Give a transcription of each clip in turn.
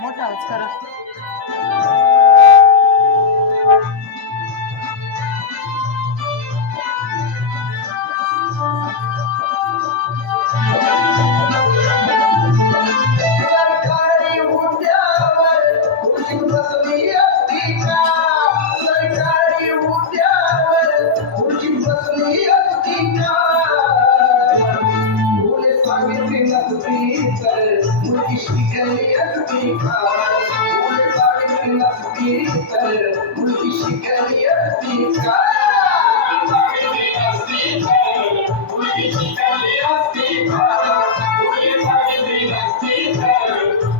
मोठा आवाज करा. सरकारी हुद्द्यावर खुर्ची बसली असती का? सरकारी हुद्द्यावर खुर्ची बसली असती का? फुले सावित्री नसती तर मुलगी शिकली असती का? फुले सावित्री नसती तर मुलगी शिकली असती का? सावित्री नसती तर मुलगी शिकली असती का? फुले सावित्री नसती तर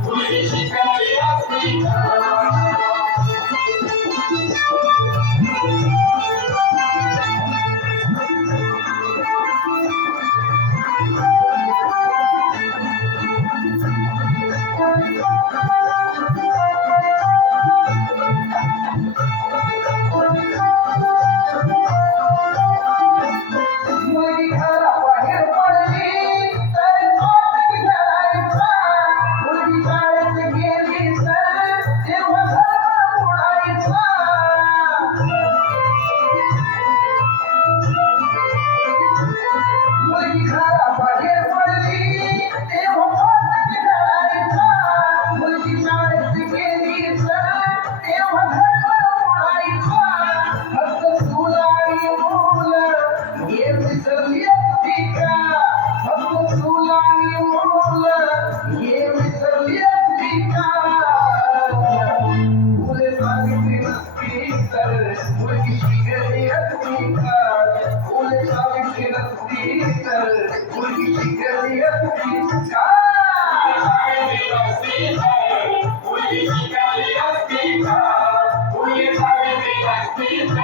मुलगी शिकली असती का? मुलगी घराबाहेर पडली तर तोंड घालायचा. मुलगी शाळेत गेली तर तेव्हा घर उडायचा. मुलगी घराबाहेर पडली तेव्हा तोंड घालायचा. मुलगी शाळेत गेली तर तेव्हा घर उडायचा. फक्त तुला आणि मुलं हे विसरली असती का? फक्त तुला आणि मुलं हे विसरली असती का? फुले सावित्री नसती तर मुलगी शिकली असती का? फुले सावित्री नसती तर मुलगी शिकली असती का? सावित्री नसती तर मुलगी शिकली असती का? फुले सावित्री नसती तर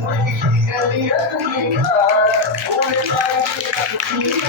मुलगी शिकली असती का? मुलगी शिकली असती का?